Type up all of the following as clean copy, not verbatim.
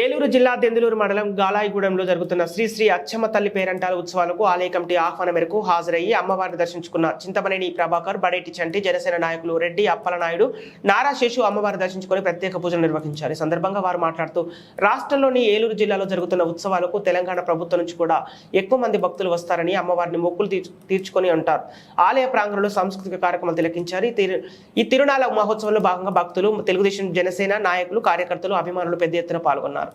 ఏలూరు జిల్లా దెందులూరు మండలం గాలాయిగూడెంలో జరుగుతున్న శ్రీ శ్రీ అచ్చమ్మ తల్లి పేరంటాల ఉత్సవాలకు ఆలయ కమిటీ ఆహ్వానం మేరకు హాజరయ్యి అమ్మవారిని దర్శించుకున్న చింతమనేని ప్రభాకర్, బడేటి చంటి, జనసేన నాయకులు రెడ్డి అప్పలనాయుడు, నారా శేషు అమ్మవారిని దర్శించుకుని ప్రత్యేక పూజలు నిర్వహించారు. ఈ సందర్భంగా వారు మాట్లాడుతూ రాష్ట్రంలోని ఏలూరు జిల్లాలో జరుగుతున్న ఉత్సవాలకు తెలంగాణ ప్రభుత్వం నుంచి కూడా ఎక్కువ మంది భక్తులు వస్తారని అమ్మవారిని మొక్కులు తీర్చుకొని ఉంటారు. ఆలయ ప్రాంగణంలో సాంస్కృతిక కార్యక్రమాలు తిలకించారు. ఈ తిరునాళ మహోత్సవంలో భాగంగా భక్తులు, తెలుగుదేశం, జనసేన నాయకులు, కార్యకర్తలు, అభిమానులు పెద్ద ఎత్తున పాల్గొన్నారు.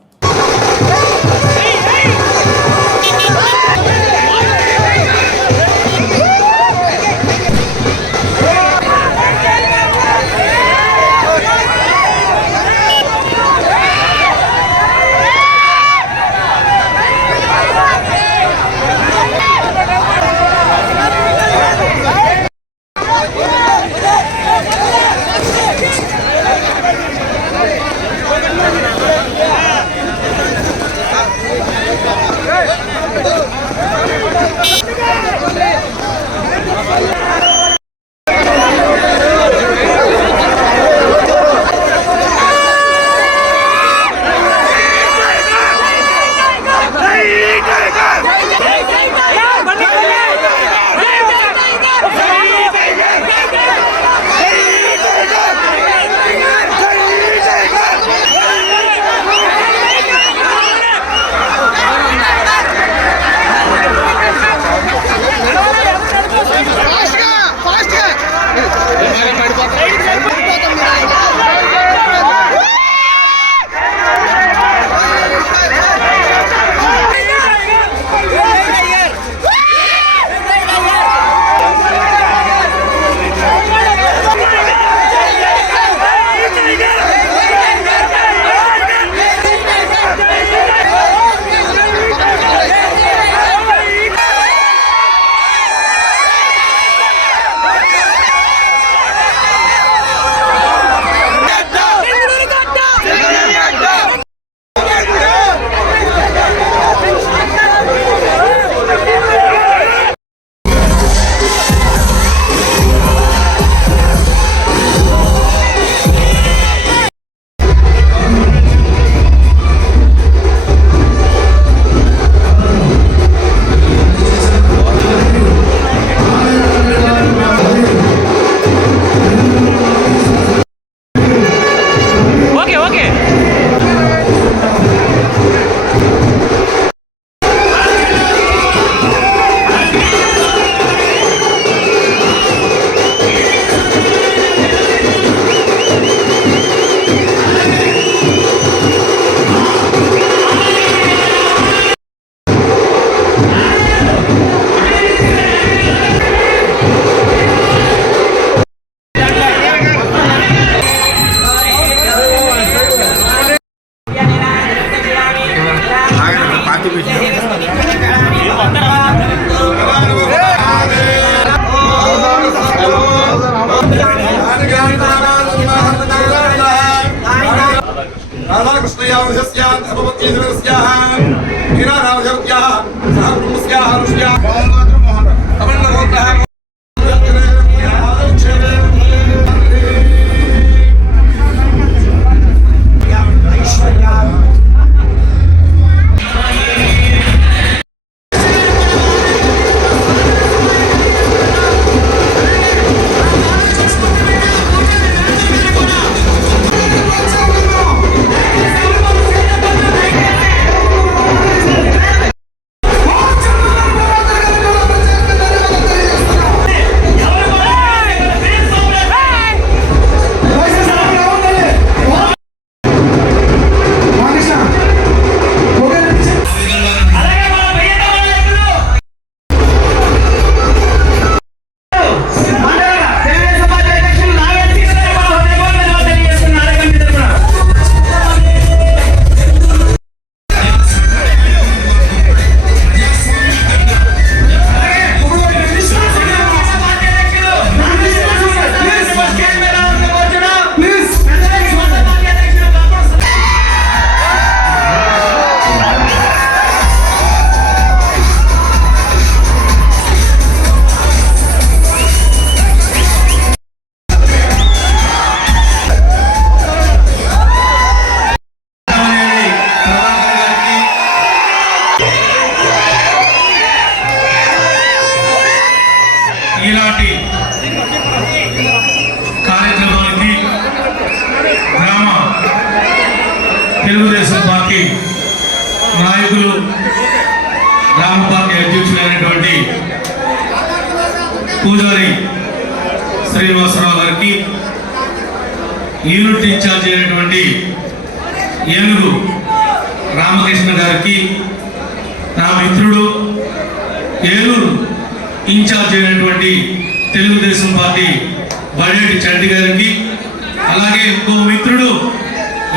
తెలుగుదేశం పార్టీ నాయకులు, గ్రామ పార్టీ అధ్యక్షులైనటువంటి పూజారి శ్రీనివాసరావు గారికి, యూనిట్ ఇన్ఛార్జ్ అయినటువంటి ఏనుగు రామకృష్ణ గారికి, నా మిత్రుడు ఏలూరు ఇన్ఛార్జ్ అయినటువంటి తెలుగుదేశం పార్టీ బడేటి చంటి గారికి, అలాగే ఇంకో మిత్రుడు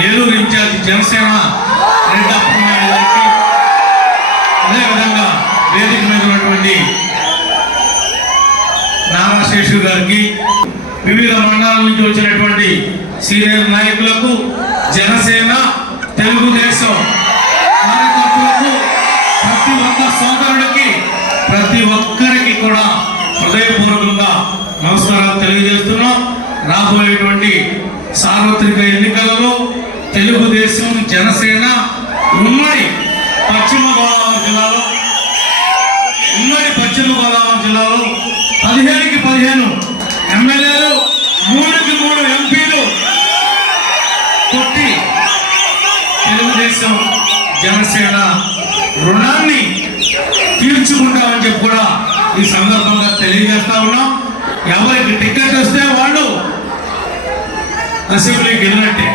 ఏలూరు ఇన్ఛార్జ్ జనసేన రెడ్డి అప్పలనాయుడు గారికి, అదేవిధంగా వేదిక మీద ఉన్నటువంటి నారాశేషు గారికి, వివిధ మండలాల నుంచి వచ్చినటువంటి సీనియర్ నాయకులకు, జనసేన తెలుగుదేశం కార్యకర్తలకు, ప్రతి ఒక్క సోదరుడికి, ప్రతి ఒక్కరికి కూడా హృదయపూర్వకంగా నమస్కారాలు తెలియజేస్తున్నాం. రాబోయేటువంటి సార్వత్రిక ఎన్నికలలో తెలుగుదేశం, జనసేన ఉమ్మడి పశ్చిమ గోదావరి జిల్లాలో 15కి 15 ఎమ్మెల్యేలు, 3కి 3 ఎంపీలు కొట్టి తెలుగుదేశం, జనసేన రుణాన్ని తీర్చుకుంటామని చెప్పి కూడా ఈ సందర్భంగా తెలియజేస్తా ఉన్నాం. ఎవరికి టికెట్ వస్తే వాళ్ళు అసెంబ్లీకి వెళ్ళినట్టే,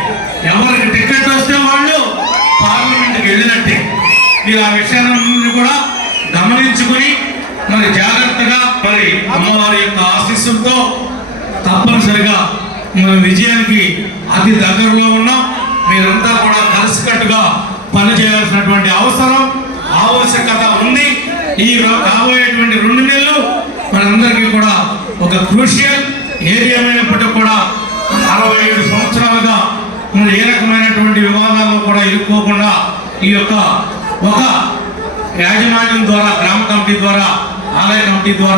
ఎవరికి టికెట్ వస్తే వాళ్ళు పార్లమెంట్కి వెళ్ళినట్టే. మీరు ఆ విషయాన్ని కూడా గమనించుకుని మరి జాగ్రత్తగా మరి అమ్మవారి యొక్క ఆశీస్సులతో తప్పనిసరిగా మన విజయానికి అతి దగ్గరలో ఉన్నాం. మీరంతా కూడా కలిసికట్టుగా పనిచేయాల్సినటువంటి ఆవశ్యకత ఉంది. ఈ రాబోయేటువంటి 2 నెలలు మనందరికీ కూడా ఒక క్రూషియల్ ఏరియా అయినప్పటికీ కూడా 67 సంవత్సరాలుగా మనం ఏ రకమైనటువంటి వివాదాల్లో కూడా ఇరుక్కోకుండా ఈ యొక్క ఒక యాజమాన్యం ద్వారా, గ్రామ కమిటీ ద్వారా, ఆలయ కమిటీ ద్వారా